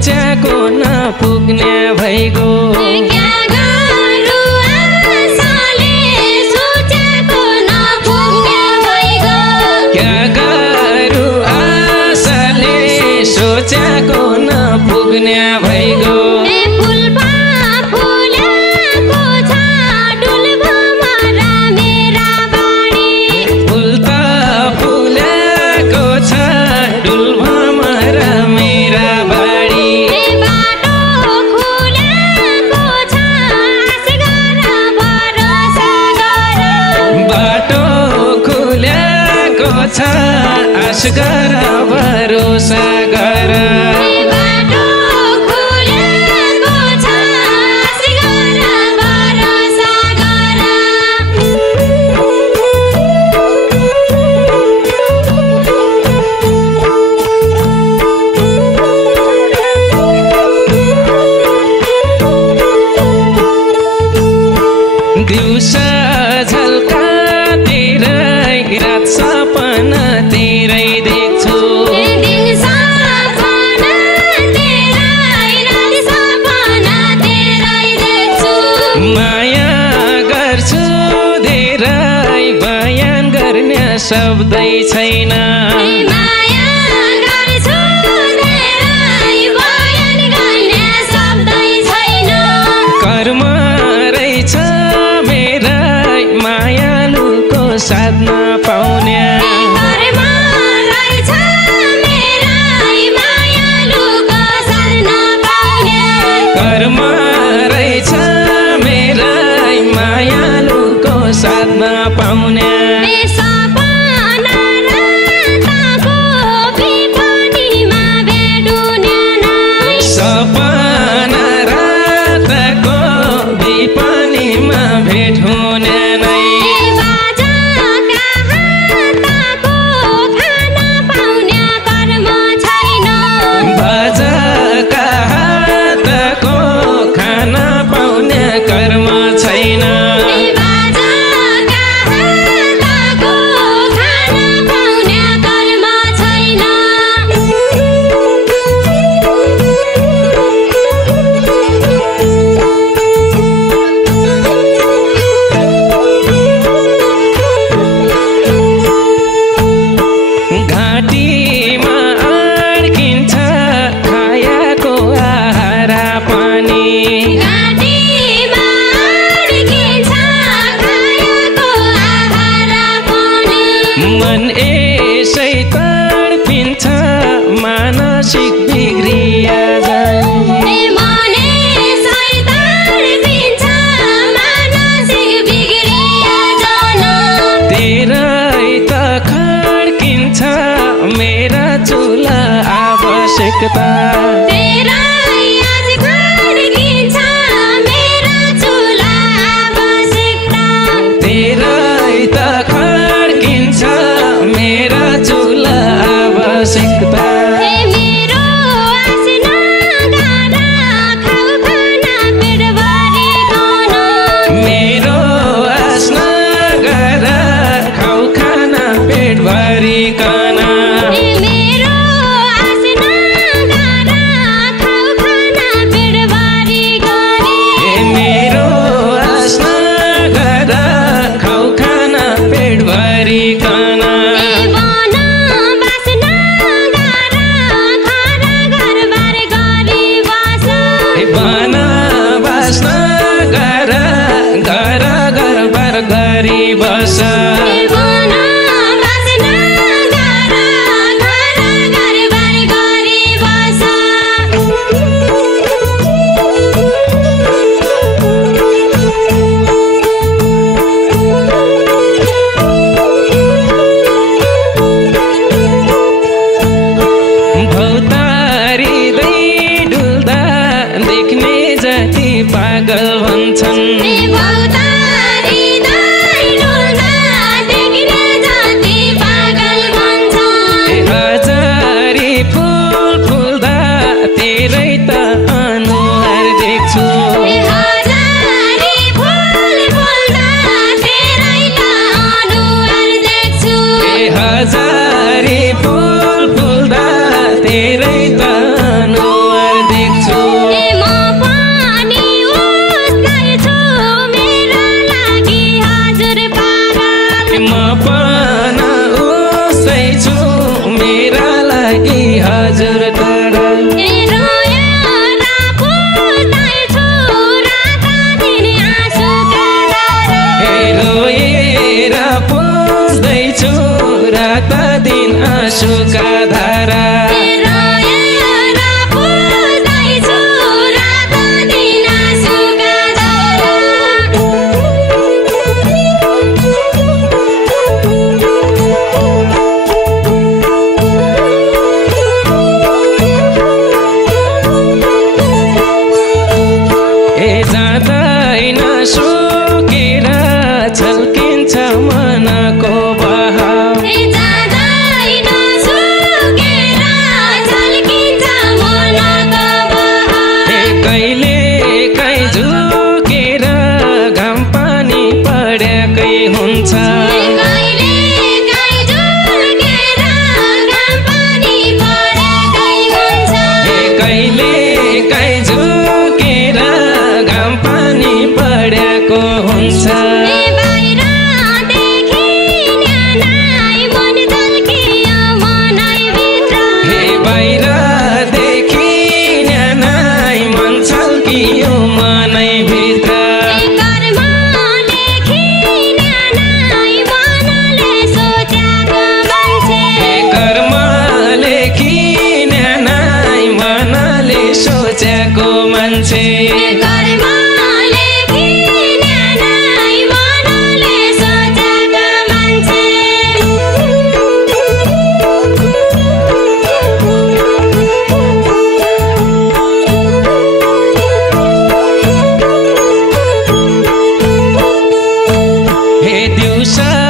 सोचेको नपुग्ने भइगयो सोचेको नपुग्ने भइगयो फुल त फुलेको छ डुल्भामा र मेरा बारी बाटो खुलेको छ आश गर भरोसा गर दिउँसो झल्कातिरै रात सपनातिरै देख्छु माया गर्छु धेरै बयान गर्ने शब्दै छैन कर्म रहेछ मेरै मायालुको साथ नपाउने कर्म रहेछ मेरै मायालुको साथ नपाउने सपना रातको विपनीमा भेट हुने नै बाजाका हातको खाना पाउने कर्म छैन घाँटीमा अड्किन्छ खाएको आहार पानी मन यसै तडपिन्छ मानसिक बिग्रिया तेरै त खड्किन्छ मेरा चुला आवश्यकता तेरै त खड्किन्छ मेरा चुला आवश्यकता मेरो आस नगर खाऊ खाना पेट भरिकन लागि हजुर तर रोएर पुस्दैछु रात दिन आँसुका धारा सुकेर छल्किन्छ मनको बहाव कहिले काहीँ झुकेर घाम पानी परेकै हुन्छ कहिले काहीँ झुकेर घाम पानी परेको हुन्छ बाहिर देखि न्यानाइ मन छल्कियो मनैभित्र कर्म लेखी न्यानाइ मनले सोचेको मान्छे दिउँसो